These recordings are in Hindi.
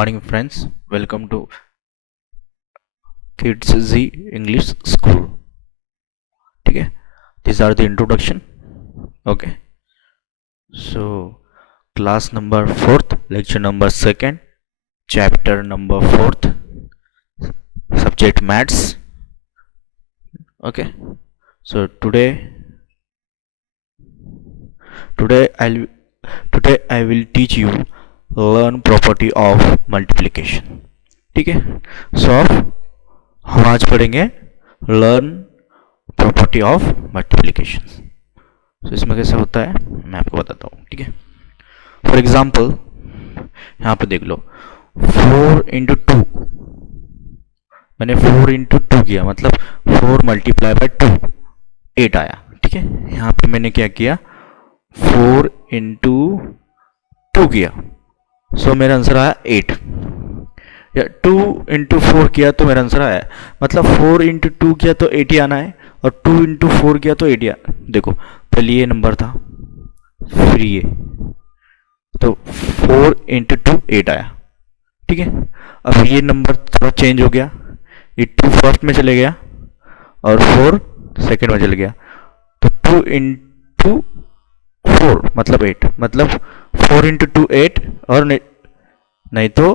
morning friends, welcome to Kids Z English School. ठीक है, these are the introduction. Okay, so class number 4th, lecture number 2nd, chapter number 4th, subject maths. Okay, so today I will teach you learn property of multiplication. ठीक है, सो हम आज पढ़ेंगे लर्न प्रॉपर्टी ऑफ मल्टीप्लिकेशन. तो इसमें कैसे होता है मैं आपको बताता हूँ. ठीक है, फॉर एग्जाम्पल यहाँ पे देख लो 4 इंटू 2. मैंने 4 इंटू 2 किया, मतलब 4 मल्टीप्लाई बाय 2 8 आया. ठीक है, यहाँ पे मैंने क्या किया 4 इंटू 2 किया, सो मेरा आंसर आया 8. या 2 इंटू 4 किया तो मेरा आंसर आया, मतलब 4 इंटू 2 किया तो 80 आना है, और 2 इंटू 4 किया तो 80 देखो पहले ये नंबर था फिर ये, तो 4 इंटू 2 8 आया. ठीक है, अब ये नंबर थोड़ा चेंज हो गया, ये 2 फर्स्ट में चले गया और 4 सेकेंड में चले गया, तो 2 इंटू 4 मतलब 8, मतलब 4 इंटू 2 8, और नहीं तो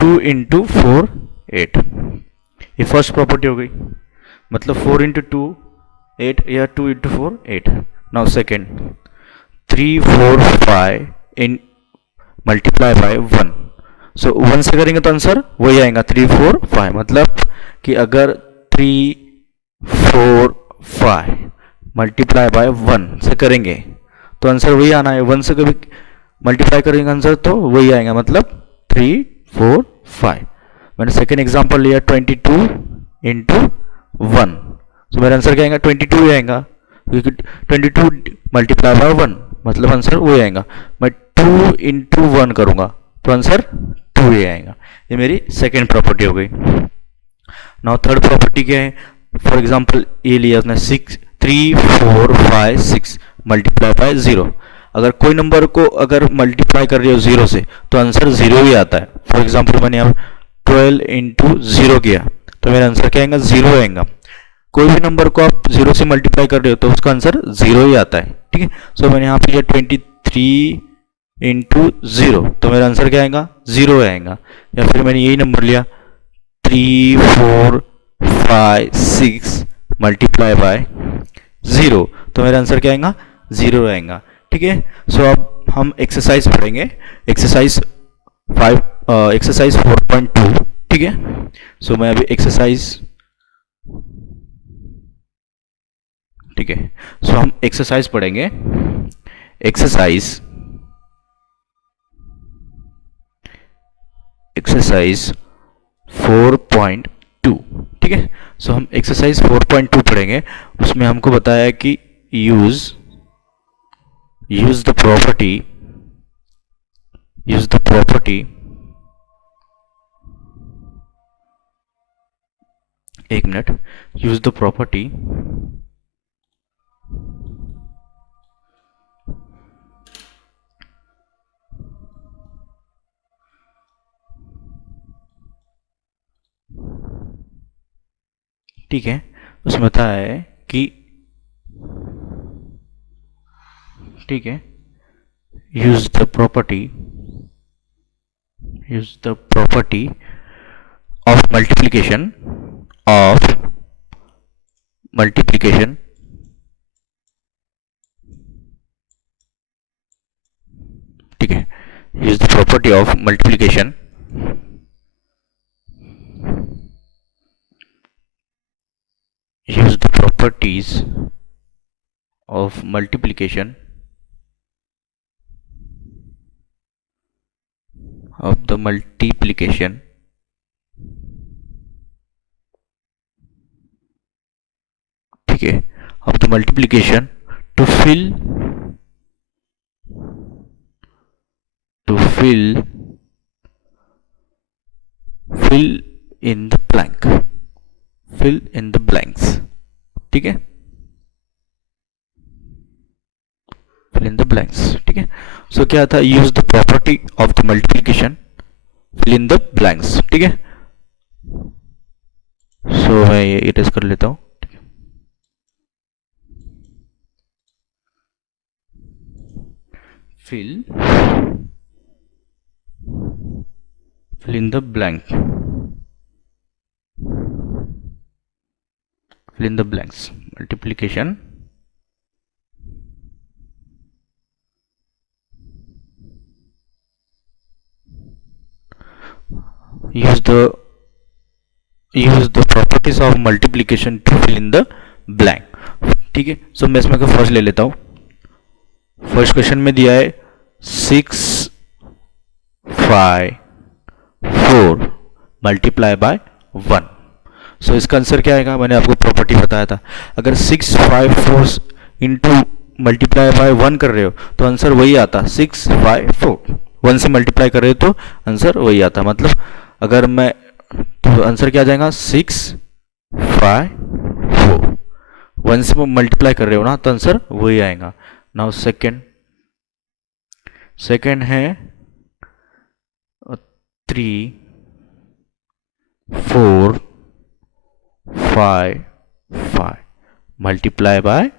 2 इंटू 4 8. ये फर्स्ट प्रॉपर्टी हो गई, मतलब 4 इंटू 2 8 या 2 into 4 8. Now second 3 4 5 in multiply by 1. सो 1 से करेंगे तो आंसर वही आएगा 3 4 5, मतलब कि अगर 3 4 5 मल्टीप्लाई बाय 1 से करेंगे तो आंसर वही आना है. 1 से कभी मल्टीप्लाई करेंगे आंसर तो वही आएगा, मतलब 3 4 5. मैंने सेकेंड एग्जाम्पल लिया 22 इंटू 1, तो मेरा आंसर क्या आएगा 22 ही आएगा, क्योंकि 22 मल्टीप्लाई बाय 1 मतलब आंसर वही आएगा. मैं 2 इंटू 1 करूँगा तो आंसर 2 ही आएगा. ये मेरी सेकेंड प्रॉपर्टी हो गई. नाउ थर्ड प्रॉपर्टी क्या है, फॉर एग्जाम्पल ये लिया उसने 3 4 5 6 मल्टीप्लाई बाय 0. अगर कोई नंबर को अगर मल्टीप्लाई कर रहे हो 0 से तो आंसर 0 ही आता है. फॉर एग्जांपल मैंने यहाँ 12 इंटू 0 किया तो मेरा आंसर क्या आएगा 0 आएगा. कोई भी नंबर को आप 0 से मल्टीप्लाई कर रहे हो तो उसका आंसर 0 ही आता है. ठीक है, सो मैंने यहाँ पे 23 इंटू 0 तो मेरा आंसर क्या आएगा 0 आएगा. या फिर मैंने यही नंबर लिया 3 4 5 6 मल्टीप्लाई बाय 0 तो मेरा आंसर क्या आएगा 0 आएगा. ठीक है, सो अब हम एक्सरसाइज पढ़ेंगे, एक्सरसाइज 4.2. ठीक है, सो मैं अभी एक्सरसाइज, ठीक है, सो हम एक्सरसाइज पढ़ेंगे, एक्सरसाइज 4.2. ठीक है, सो हम एक्सरसाइज 4.2 पढ़ेंगे. उसमें हमको बताया कि यूज the property एक मिनट, यूज द प्रॉपर्टी ठीक है, उसमें बताया है कि ठीक है, use the property of multiplication ठीक है, use the property of multiplication use the properties of multiplication of the multiplication ठीक है, of the multiplication to fill in the blank, fill in the blanks. ठीक है, fill in the blanks. ठीक है, सो क्या था use the property of the multiplication fill in the blanks, ठीक है। सो मैं ये इरेज कर लेता हूँ। fill in the blank, fill in the blanks, multiplication use the properties of multiplication to fill in the blank, ठीक है। सो मैं इसमें फर्स्ट ले लेता हूँ। फर्स्ट क्वेश्चन में दिया है 6 5 4 मल्टीप्लाई बाय 1। सो इसका आंसर क्या आएगा, मैंने आपको प्रॉपर्टी बताया था, अगर 6 5 4 इंटू मल्टीप्लाई बाय 1 कर रहे हो तो आंसर वही आता, 6 5 4। 1 से मल्टीप्लाई कर रहे हो तो आंसर वही आता, मतलब अगर मैं, तो आंसर क्या आ जाएगा 6 5 4। 1 से मल्टीप्लाई कर रहे हो ना तो आंसर वही आएगा। नाउ सेकेंड है 3 4 5 5 मल्टीप्लाई बाय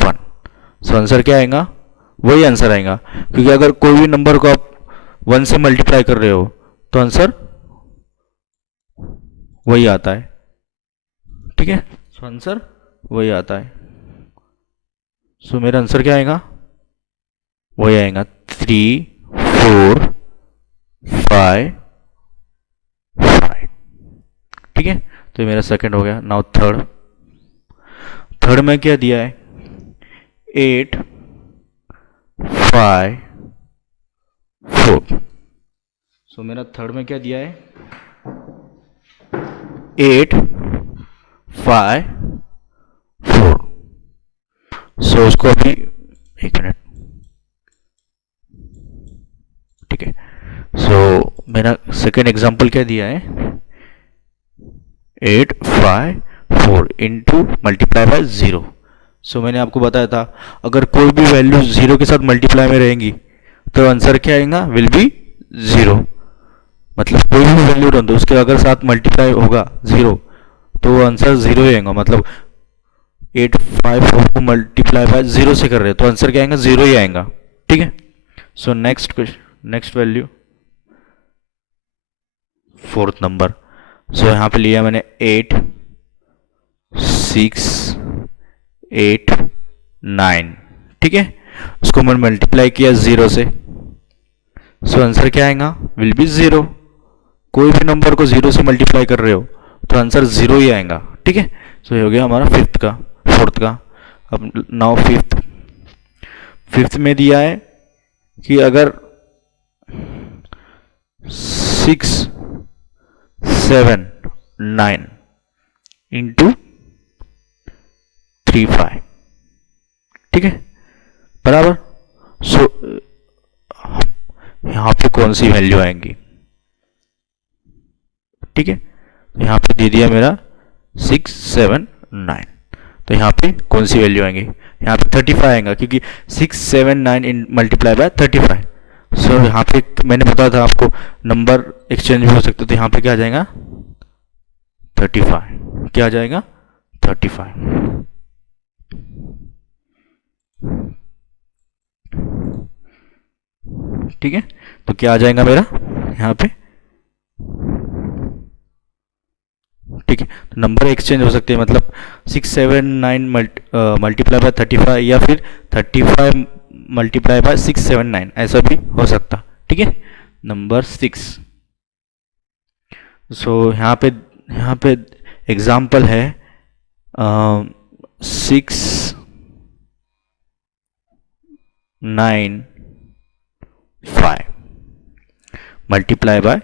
1। सो आंसर क्या आएगा, वही आंसर आएगा, क्योंकि अगर कोई भी नंबर को आप 1 से मल्टीप्लाई कर रहे हो तो आंसर वही आता है, ठीक है। सो आंसर वही आता है। सो मेरा आंसर क्या आएगा, वही आएगा 3 4 5 5, ठीक है। तो मेरा सेकंड हो गया। नाउ थर्ड में क्या दिया है 8 5 4। सो मेरा थर्ड में क्या दिया है 8 5 4। सो उसको अभी एक मिनट, ठीक है। सो मेरा सेकेंड एग्जाम्पल क्या दिया है 8 5 4 इंटू मल्टीप्लाई बाय 0। सो मैंने आपको बताया था अगर कोई भी वैल्यू 0 के साथ मल्टीप्लाई में रहेंगी तो आंसर क्या आएगा, विल बी 0। मतलब कोई भी वैल्यू रख दो उसके अगर साथ मल्टीप्लाई होगा 0 तो आंसर 0 ही आएगा। मतलब 8 5 4 को मल्टीप्लाई बाय 0 से कर रहे हैं तो आंसर क्या आएगा, 0 ही आएगा, ठीक है। So next value fourth number. So यहाँ पे लिया मैंने 8 6 8 9, ठीक है। उसको मैंने मल्टीप्लाई किया 0 से। सो आंसर क्या आएगा, विल बी 0। कोई भी नंबर को 0 से मल्टीप्लाई कर रहे हो तो आंसर 0 ही आएगा, ठीक है। सो ये हो गया हमारा फोर्थ का। अब नाउ फिफ्थ में दिया है कि अगर 6 7 9 इंटू 3 5, ठीक है, बराबर। सो यहां पे कौन सी वैल्यू आएंगी, ठीक है। यहां पे दे दिया मेरा 6 7 9, तो यहाँ पे कौन सी वैल्यू आएंगी, यहाँ पे 35 आएगा क्योंकि 6 7 9 इन मल्टीप्लाई बाय 35। सो यहाँ पे मैंने बताया था आपको नंबर एक्सचेंज भी हो सकते, तो यहाँ पे क्या आ जाएगा 35, क्या आ जाएगा 35, ठीक है। तो क्या आ जाएगा मेरा यहाँ पे, ठीक है। तो नंबर एक्सचेंज हो सकते हैं, मतलब 6 7 9 मल्टीप्लाई बाय 35 या फिर 35 मल्टीप्लाई बाय 6 7 9, ऐसा भी हो सकता, ठीक है। नंबर 6। सो यहाँ पे एग्जाम्पल है 6 9 5 मल्टीप्लाई बाय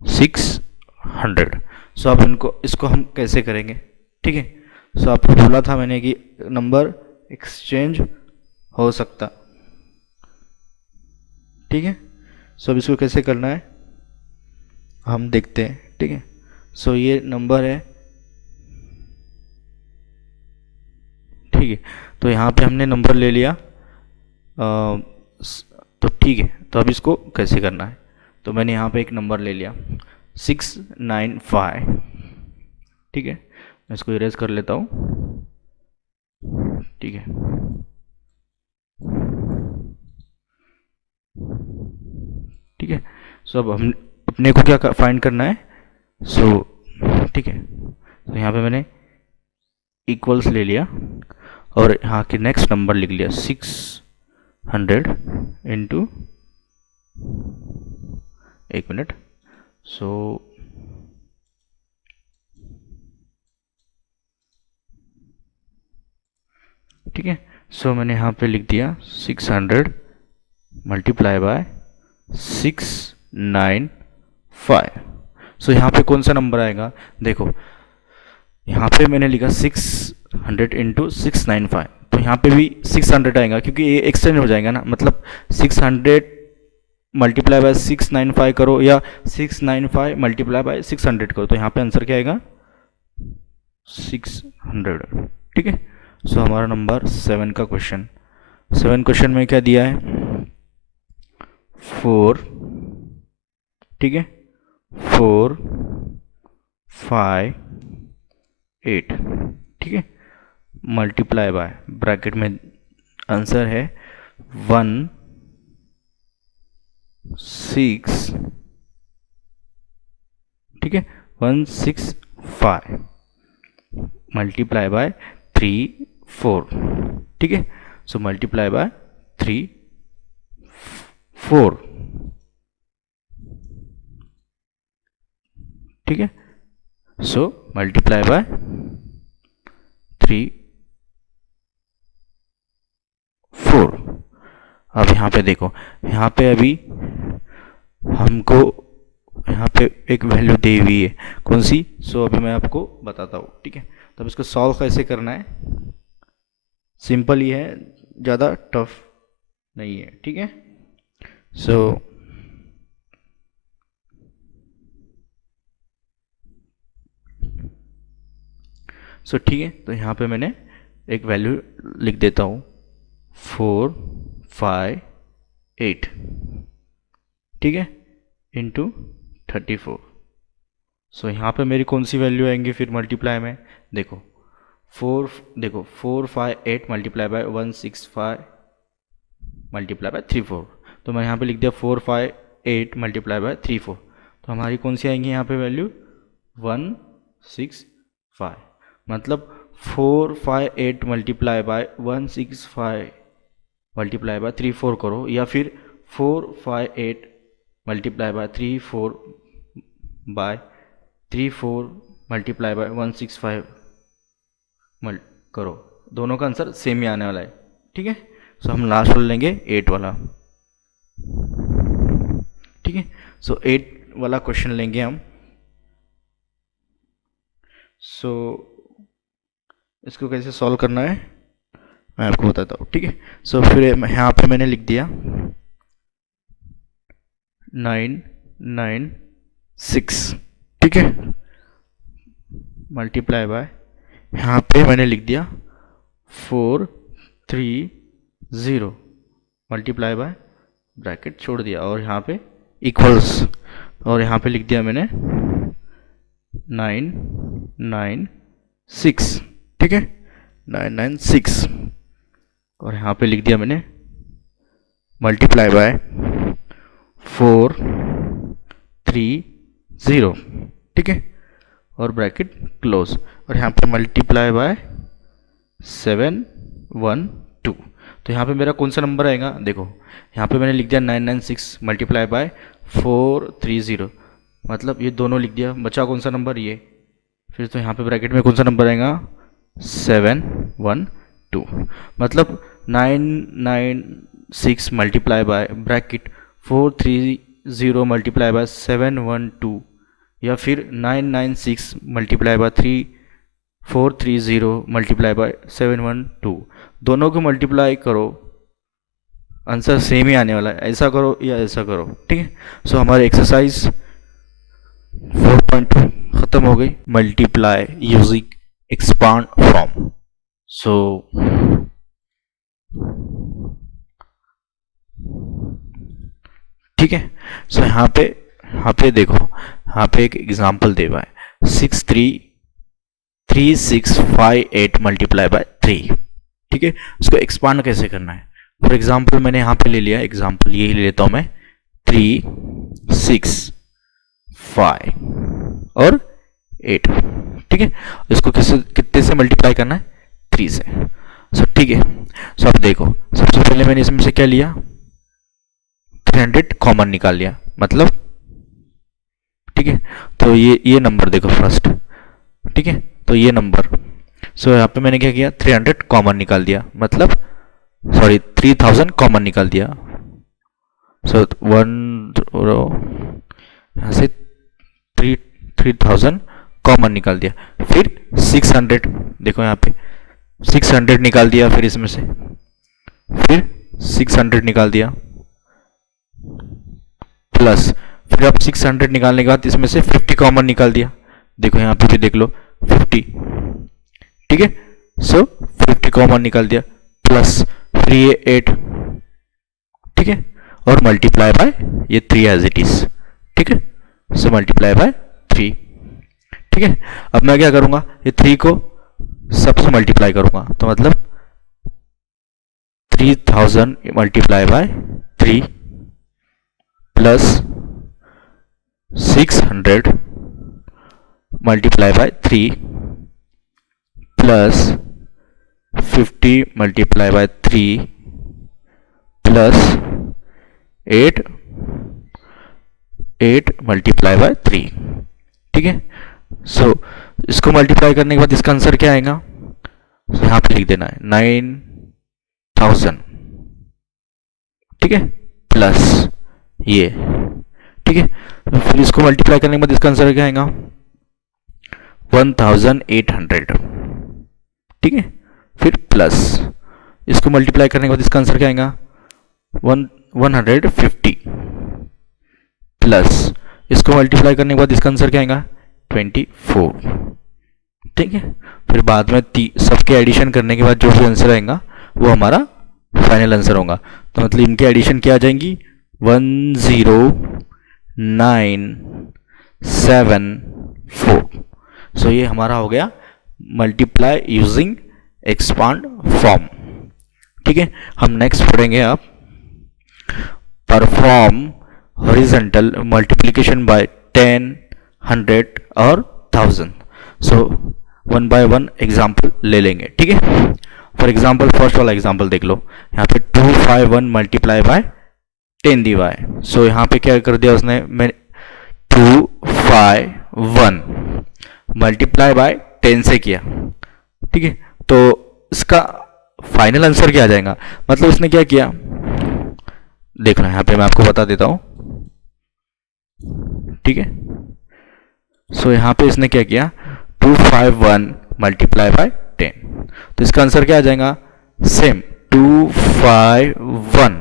600। सो अब इसको हम कैसे करेंगे, ठीक है। सो आपको बोला था मैंने कि नंबर एक्सचेंज हो सकता, ठीक है। सो अब इसको कैसे करना है हम देखते हैं, ठीक है। सो ये नंबर है, ठीक है। तो यहाँ पे हमने नंबर ले लिया, तो ठीक है। तो अब इसको कैसे करना है, तो मैंने यहाँ पे एक नंबर ले लिया 695, ठीक है। मैं इसको इरेज कर लेता हूँ, ठीक है। ठीक है, सो अब हम अपने को क्या फाइंड करना है, सो ठीक है। तो यहाँ पे मैंने इक्वल्स ले लिया और यहाँ के नेक्स्ट नंबर लिख लिया 600 इंटू, एक मिनट, सो ठीक है। सो मैंने यहाँ पे लिख दिया 600 मल्टीप्लाई बाय 695। सो यहाँ पे कौन सा नंबर आएगा, देखो यहाँ पे मैंने लिखा 600 इंटू 695, तो यहाँ पे भी 600 आएगा क्योंकि ये एक्सटेंड हो जाएगा ना, मतलब 600 मल्टीप्लाई बाय 695 करो या 695 मल्टीप्लाई बाय 600 करो, तो यहाँ पे आंसर क्या आएगा 600, ठीक है। सो हमारा नंबर 7 का क्वेश्चन, 7 क्वेश्चन में क्या दिया है 4, ठीक है, 4 5 8, ठीक है, मल्टीप्लाई बाय, ब्रैकेट में आंसर है 1 6, ठीक है, 165 मल्टीप्लाई बाय 3 4, ठीक है। सो मल्टीप्लाई बाय 3 4, ठीक है। So multiply by 3 4। अब यहाँ पे देखो, यहाँ पे अभी हमको यहाँ पे एक वैल्यू दी हुई है, कौन सी, सो अभी मैं आपको बताता हूँ, ठीक है। तब इसको सॉल्व कैसे करना है, सिंपल ही है, ज़्यादा टफ नहीं है, ठीक है। सो ठीक है, तो यहाँ पे मैंने एक वैल्यू लिख देता हूँ 4 5 8, ठीक है, इंटू 34। सो यहाँ पे मेरी कौन सी वैल्यू आएंगी फिर मल्टीप्लाई में, देखो 4 5 8 मल्टीप्लाई बाय 165 मल्टीप्लाई बाय 34, तो मैं यहाँ पे लिख दिया 4 5 8 मल्टीप्लाई बाय 34, तो हमारी कौन सी आएंगी यहाँ पे वैल्यू 165, मतलब 4 5 8 मल्टीप्लाई बाय 165 मल्टीप्लाई बाय 34 करो, या फिर 4 5 8 मल्टीप्लाई बाय 34 मल्टीप्लाई बाय 165 करो, दोनों का आंसर सेम ही आने वाला है, ठीक है। सो हम लास्ट वाला लेंगे 8 वाला, ठीक है। सो 8 वाला क्वेश्चन लेंगे हम। सो इसको कैसे सॉल्व करना है मैं आपको बताता हूँ, ठीक है। सो फिर यहाँ पे मैंने लिख दिया 996, ठीक है, मल्टीप्लाई बाय, यहाँ पे मैंने लिख दिया 430 मल्टीप्लाई बाय, ब्रैकेट छोड़ दिया और यहाँ पे इक्वल्स, और यहाँ पे लिख दिया मैंने 996, ठीक है, 996, और यहाँ पे लिख दिया मैंने मल्टीप्लाई बाय 430, ठीक है, और ब्रैकेट क्लोज, और यहाँ पे मल्टीप्लाई बाय 712, तो यहाँ पे मेरा कौन सा नंबर आएगा, देखो यहाँ पे मैंने लिख दिया 996 मल्टीप्लाई बाय 430, मतलब ये दोनों लिख दिया, बचा कौन सा नंबर ये, फिर तो यहाँ पे ब्रैकेट में कौन सा नंबर आएगा 712, मतलब 996 multiply by bracket 430 multiply by 712, या फिर 996 मल्टीप्लाई बाय 430 मल्टीप्लाई बाय 712, दोनों को मल्टीप्लाई करो, आंसर सेम ही आने वाला है, ऐसा करो या ऐसा करो, ठीक है। सो हमारे एक्सरसाइज 4.2 ख़त्म हो गई, मल्टीप्लाई यूजिंग एक्सपांड फ्रॉम। सो ठीक है। सो यहाँ पे देखो, यहाँ पे एक एग्जाम्पल दे हुआ है 633,658 मल्टीप्लाई बाय 3। ठीक है, उसको एक्सपांड कैसे करना है। फॉर एग्जाम्पल मैंने यहाँ पे ले लिया एग्जाम्पल, यही ले लेता हूँ मैं 3, 6, 5 और 8। ठीक है, इसको कितने से मल्टीप्लाई करना है, 3 से। सो ठीक है, सो अब देखो सबसे पहले मैंने इसमें से क्या लिया, 300 कॉमन निकाल लिया, मतलब ठीक है। तो ये नंबर देखो फर्स्ट, ठीक है, तो ये नंबर, सो यहाँ पे मैंने क्या किया, 300 कॉमन निकाल दिया, मतलब सॉरी 3000 कॉमन निकाल दिया। सो 1 यहाँ से 3000 कॉमन निकाल दिया, फिर 600 देखो यहाँ पे 600 निकाल दिया, फिर इसमें से फिर 600 निकाल दिया, प्लस फिर अब 600 निकालने के बाद इसमें से 50 कॉमन निकाल दिया, देखो यहाँ पे भी देख लो 50। ठीक है, सो 50 कॉमन निकाल दिया, प्लस फिर ये 8, ठीक है, और मल्टीप्लाई बाय ये 3 एज इट इज। ठीक है, सो मल्टीप्लाई बाय 3। ठीक है, अब मैं क्या करूंगा, ये 3 को सबसे मल्टीप्लाई करूंगा, तो मतलब 3000 multiply by 3 plus 600 multiply by 3 plus 50 multiply by 3 plus 8 multiply by 3। ठीक है, सो इसको मल्टीप्लाई करने के बाद इसका आंसर क्या आएगा, यहाँ पे लिख देना है 9000। ठीक है, प्लस ये, ठीक है, तो फिर इसको मल्टीप्लाई करने के बाद इसका आंसर क्या आएगा 1800। ठीक है, फिर प्लस इसको मल्टीप्लाई करने के बाद इसका आंसर क्या आएगा 150 प्लस इसको मल्टीप्लाई करने के बाद इसका आंसर क्या आएगा 24। ठीक है, फिर बाद में सबके एडिशन करने के बाद जो भी आंसर आएगा वो हमारा फाइनल आंसर होगा। तो मतलब इनकी एडिशन क्या आ जाएंगी 10974। सो ये हमारा हो गया मल्टीप्लाई यूजिंग एक्सपांड फॉर्म। ठीक है, हम नेक्स्ट पढ़ेंगे आप परफॉर्म हॉरिजॉन्टल मल्टीप्लिकेशन बाय 10, 100 और 1000। So one by one example ले लेंगे। ठीक है, फॉर एग्जाम्पल फर्स्ट वाला एग्जाम्पल देख लो, यहाँ पे 251 मल्टीप्लाई बाय 10 दिया है। सो यहाँ पे क्या कर दिया उसने, मैं 251 मल्टीप्लाई बाय 10 से किया। ठीक है, तो इसका फाइनल आंसर क्या आ जाएगा, मतलब इसने क्या किया देख लो, यहाँ पे मैं आपको बता देता हूँ। ठीक है, सो यहाँ पे इसने क्या किया 251 मल्टीप्लाई बाय 10, तो इसका आंसर क्या आ जाएगा सेम 251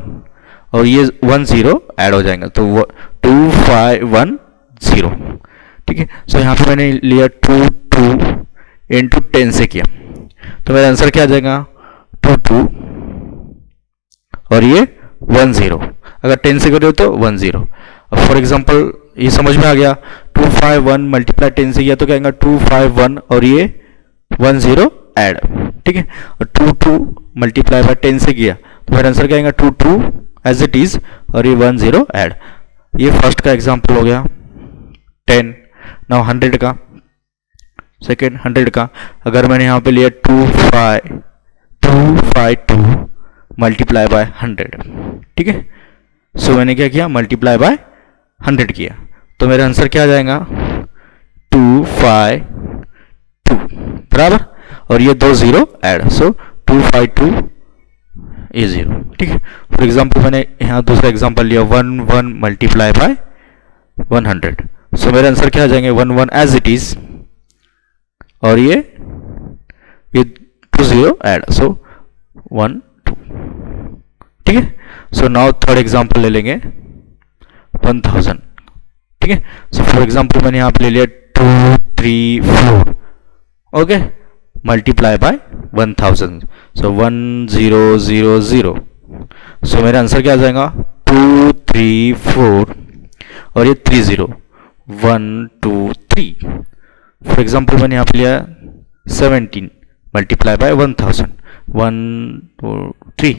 और ये 10 ऐड हो जाएगा, तो 2510। ठीक है, सो यहाँ पे मैंने लिया 22 इंटू 10 से किया, तो मेरा आंसर क्या आ जाएगा 22 और ये 10, अगर 10 से करो तो 10। अब फॉर एग्जांपल ये समझ में आ गया, 251 मल्टीप्लाई 10 से किया तो क्या आएगा 251 और ये 10 ऐड। ठीक है, और 22 मल्टीप्लाई बाय 10 से किया तो मेरा आंसर क्या आएगा 22 एज इट इज और ये 10 ऐड। ये फर्स्ट का एग्जांपल हो गया 10। नाउ 100 का, सेकेंड 100 का, अगर मैंने यहाँ पे लिया 252 मल्टीप्लाई बाय 100। ठीक है, सो मैंने क्या किया मल्टीप्लाई बाय 100 किया, तो मेरा आंसर क्या आ जाएगा 252 बराबर, और ये 2 0 ऐड, सो 252 ये 0। ठीक है, फॉर एग्जांपल मैंने यहाँ दूसरा एग्जांपल लिया 11 मल्टीप्लाई बाय 100, सो मेरा आंसर क्या आ जाएंगे 11 एज इट इज और ये 2 0 ऐड, सो 1 2। ठीक है, सो नाउ थर्ड एग्जांपल ले लेंगे 1000। ठीक है, सो फॉर एग्जांपल मैंने यहाँ पे ले लिया 2 3 4 ओके मल्टीप्लाई बाय 1000, सो 1000। सो मेरा आंसर क्या आ जाएगा 2 3 4 और ये 3 0 1 2 3। फॉर एग्जाम्पल मैंने यहाँ पे लिया 17 मल्टीप्लाई बाय 1000 1 2 3।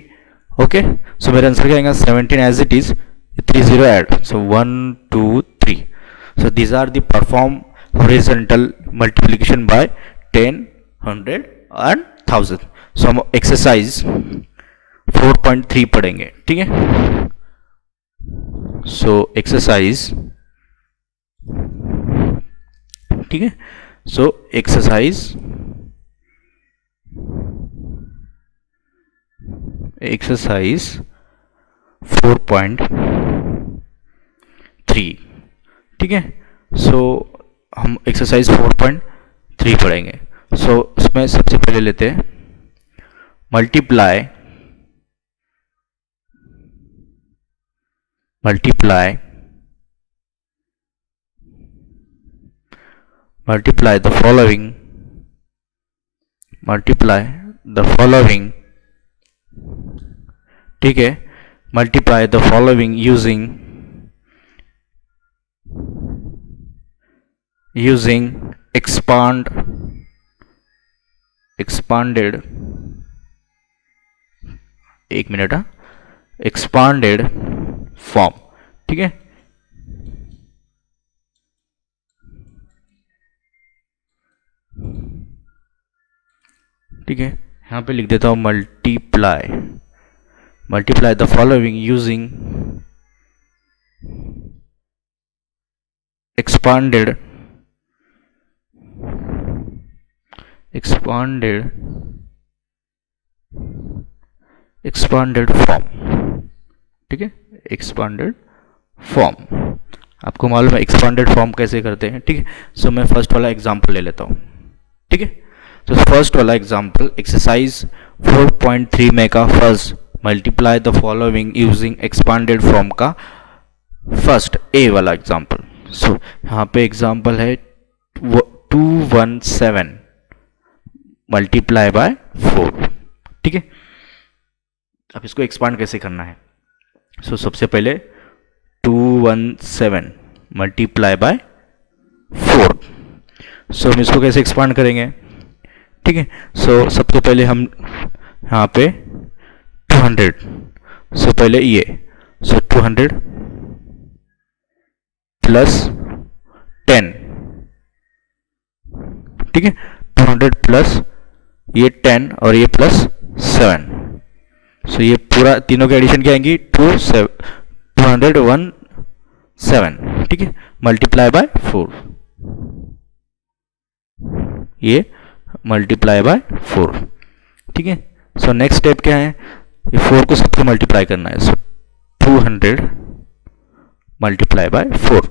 ओके, सो मेरा आंसर क्या आएगा 17 as it is 3 0 add, so 1 2 3। So these are the perform horizontal multiplication by 10 100 and 1000। So हम एक्सरसाइज 4.3 पढ़ेंगे, ठीक है। सो एक्सरसाइज, ठीक है, सो एक्सरसाइज एक्सरसाइज 4.3, ठीक है। सो हम एक्सरसाइज 4.3 पढ़ेंगे। सो उसमें सबसे पहले लेते हैं मल्टीप्लाई the following, ठीक है। Multiply the following using expanded, एक मिनट, expanded फॉर्म, ठीक है। ठीक है, यहाँ पे लिख देता हूँ multiply the following using expanded form, ठीक है, एक्सपांडेड फॉर्म। आपको मालूम है एक्सपांडेड फॉर्म कैसे करते हैं, ठीक है। सो मैं फर्स्ट वाला एग्जांपल ले लेता हूँ, ठीक है। तो फर्स्ट वाला एग्जांपल एक्सरसाइज 4.3 में का first multiply the following using expanded form का फर्स्ट ए वाला एग्जांपल। सो यहाँ पे एग्जांपल है 217 मल्टीप्लाई बाय 4, ठीक है। अब इसको एक्सपांड कैसे करना है। सो सबसे पहले 217 मल्टीप्लाई बाय 4। सो हम इसको कैसे एक्सपांड करेंगे, ठीक है। सो सबसे पहले हम यहाँ पे 200, सो पहले ये, सो 200 प्लस 10, ठीक है। 200 प्लस ये 10 और ये प्लस 7, सो ये पूरा तीनों के एडिशन क्या आएंगी 217, ठीक है, मल्टीप्लाई बाय 4, ये मल्टीप्लाई बाय 4, ठीक है। सो नेक्स्ट स्टेप क्या है, ये 4 को सबको मल्टीप्लाई करना है। सो 200 मल्टीप्लाई बाय 4,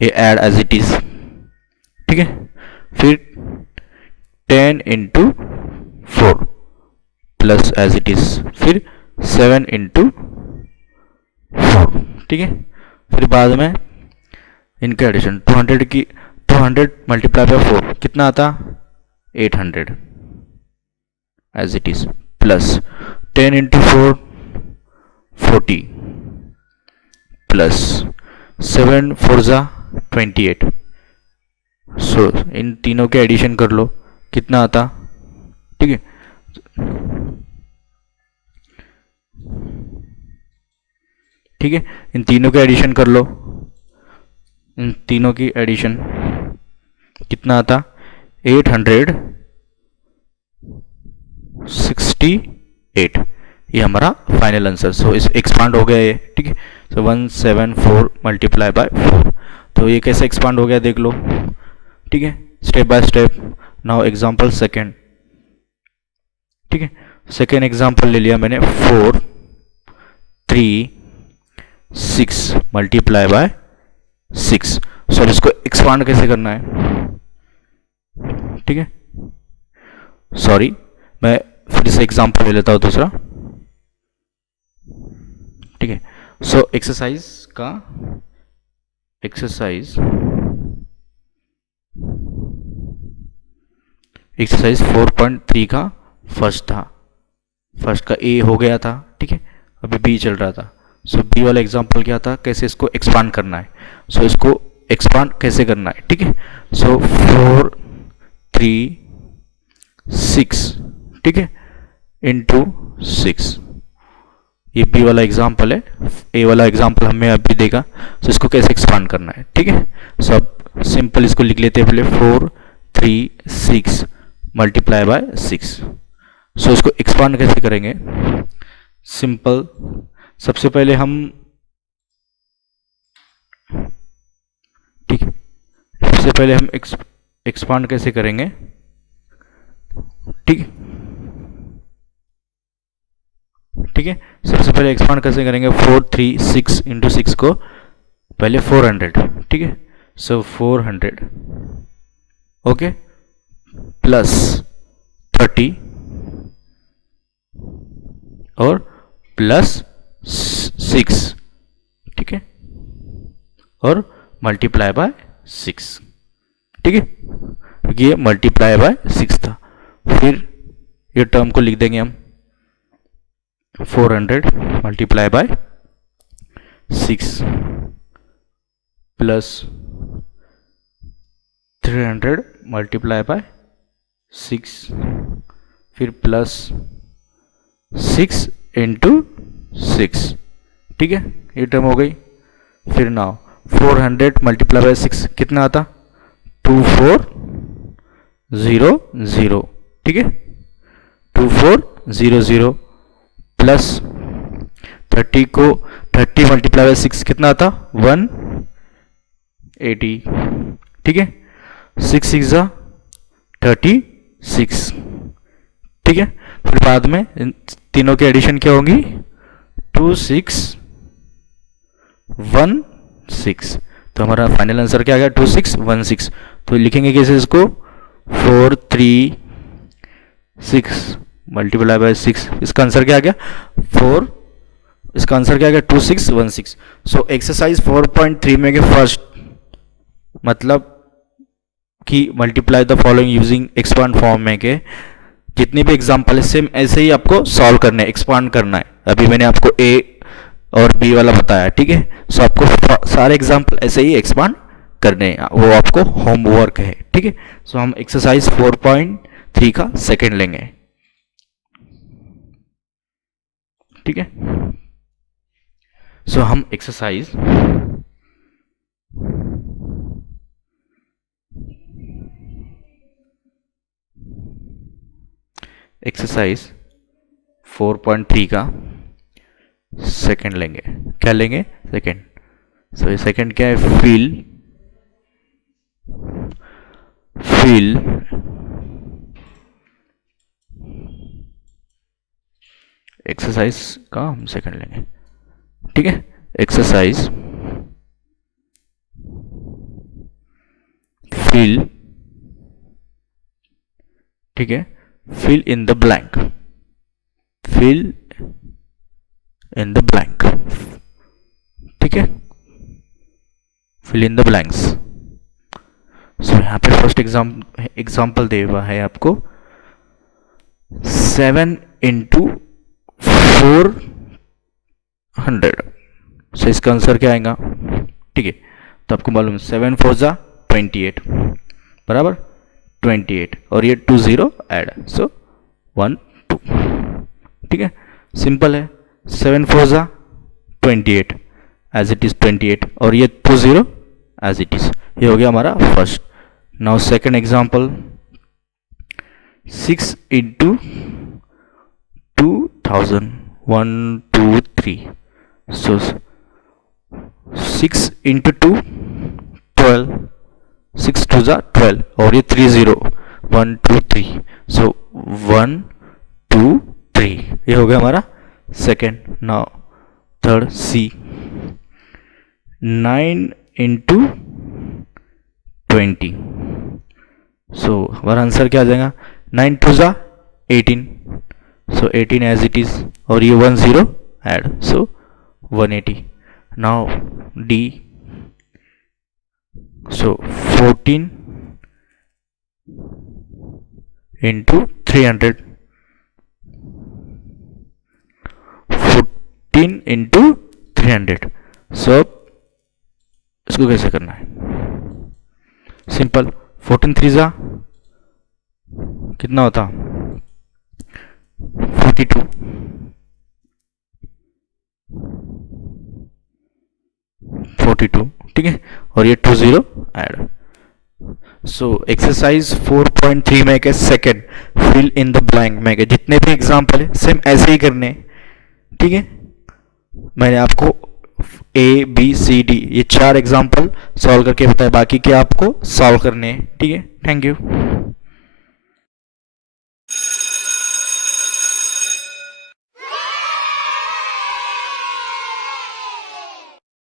ये ऐड एज इट इज, ठीक है। फिर 10 into 4 plus as it is, फिर 7 इंटू 4, ठीक है। फिर बाद में इनका एडिशन 200 मल्टीप्लाई बाय 4 कितना आता 800 as it is, plus 10 into 4 40 plus 7 4 जा 28। सो इन तीनों के एडिशन कर लो कितना आता, ठीक है। ठीक है, इन तीनों के एडिशन कर लो, इन तीनों की एडिशन कितना आता 868, ये हमारा फाइनल आंसर। सो इस एक्सपांड हो गया ये, ठीक है। सो 174 मल्टीप्लाई बाय 4, तो ये कैसे एक्सपांड हो गया देख लो, ठीक है, step by step. Now example second, ठीक है। सेकंड एग्जांपल ले लिया मैंने 4 3 6 मल्टीप्लाई बाय 6। सो इसको एक्सपांड कैसे करना है, ठीक है। सॉरी, मैं फिर से एग्जांपल ले लेता हूँ दूसरा, ठीक है। सो एक्सरसाइज 4.3 का फर्स्ट का ए हो गया था, ठीक है, अभी बी चल रहा था। सो बी वाला एग्जांपल क्या था, कैसे इसको एक्सपांड करना है। सो इसको एक्सपांड कैसे करना है, ठीक है। सो 4 3 6, ठीक है, इंटू 6, ये बी वाला एग्जांपल है। ए वाला एग्जांपल हमें अभी देगा। सो इसको कैसे एक्सपांड करना है, ठीक है। सो अब सिंपल इसको लिख लेते हैं पहले, 4 3 6 मल्टीप्लाई बाय 6। सो इसको एक्सपांड कैसे करेंगे, सिंपल, सबसे पहले हम, ठीक है, सबसे पहले हम एक्सपांड कैसे करेंगे, ठीक है, ठीक है। सबसे पहले एक्सपांड कैसे करेंगे, 4 3 6 इंटू 6 को पहले 400, ठीक है। सो 400, ओके, प्लस 30 और प्लस 6, ठीक है, और मल्टीप्लाई बाय 6, ठीक है, क्योंकि ये मल्टीप्लाई बाय 6 था। फिर ये टर्म को लिख देंगे हम, 400 multiply by 6 plus 300 multiply by 6, फिर प्लस 6 इंटू 6, ठीक है, ये टर्म हो गई। फिर नाउ 400 मल्टीप्लाई बाय 6 कितना आता, 2400, ठीक है, 2400 प्लस 30 को 30 मल्टीप्लाई बाय 6 कितना आता, 180, ठीक है, 6 6 36, ठीक है। फिर बाद में इन तीनों की एडिशन क्या होगी, 2616, तो हमारा फाइनल आंसर क्या आ गया, 2616। तो लिखेंगे कैसे इसको, 436 मल्टीप्लाई बाय 6, इसका आंसर क्या आ गया, 4, इसका आंसर क्या आ गया, 2616। सो एक्सरसाइज 4.3 में के फर्स्ट, मतलब कि multiply the following using expand form में के जितने भी एग्जांपल है सेम ऐसे ही आपको सॉल्व करना है, एक्सपांड करना है। अभी मैंने आपको ए और बी वाला बताया, ठीक है। सो आपको सारे एग्जांपल ऐसे ही एक्सपांड करने हैं, वो आपको होमवर्क है, ठीक है। सो हम एक्सरसाइज 4.3 का सेकंड लेंगे, ठीक है। सो हम एक्सरसाइज एक्सरसाइज 4.3 का सेकंड लेंगे, क्या लेंगे, सेकंड। सो ये सेकंड क्या है, फिल एक्सरसाइज का हम सेकंड लेंगे, ठीक है। एक्सरसाइज फिल, ठीक है, fill in the blank, fill in the blank, ठीक है, fill in the blanks। सो यहाँ पे फर्स्ट एग्जाम्पल दे हुआ है आपको, 7 इंटू 400, सो इसका आंसर क्या आएगा, ठीक है। तो आपको मालूम 7 4 जा 28 बराबर 28, और ये 2 0 ऐड, सो 1 2, ठीक है, सिंपल है। 7 4 जा 28 एज इट इज 28, और ये 2 0 एज इट इज, ये हो गया हमारा first. Now second example, 6 into 2000 1 2 3, सो 6 इंटू 2 12, 6 2 जा 12, और ये 3 0 1 2 3, सो 1 2 3, ये हो गया हमारा second. Now third C, 9 into 20, so हमारा आंसर क्या आ जाएगा, 9 2 जा 18, सो 18 एज इट इज, और ये 1 0 ऐड, सो 180। Now D, so 14 into 300, 14 into 300। सो इसको कैसे करना है, सिंपल, 14 3 जा कितना होता, 42, ठीक है, और ये 20 ऐड। सो एक्सरसाइज 4.3 में क्या, second fill in the blank में क्या, जितने भी एग्जाम्पल है सेम ऐसे ही करने, ठीक है। मैंने आपको ए बी सी डी ये 4 एग्जाम्पल सॉल्व करके बताया, बाकी के आपको सॉल्व करने हैं, ठीक है। Thank you.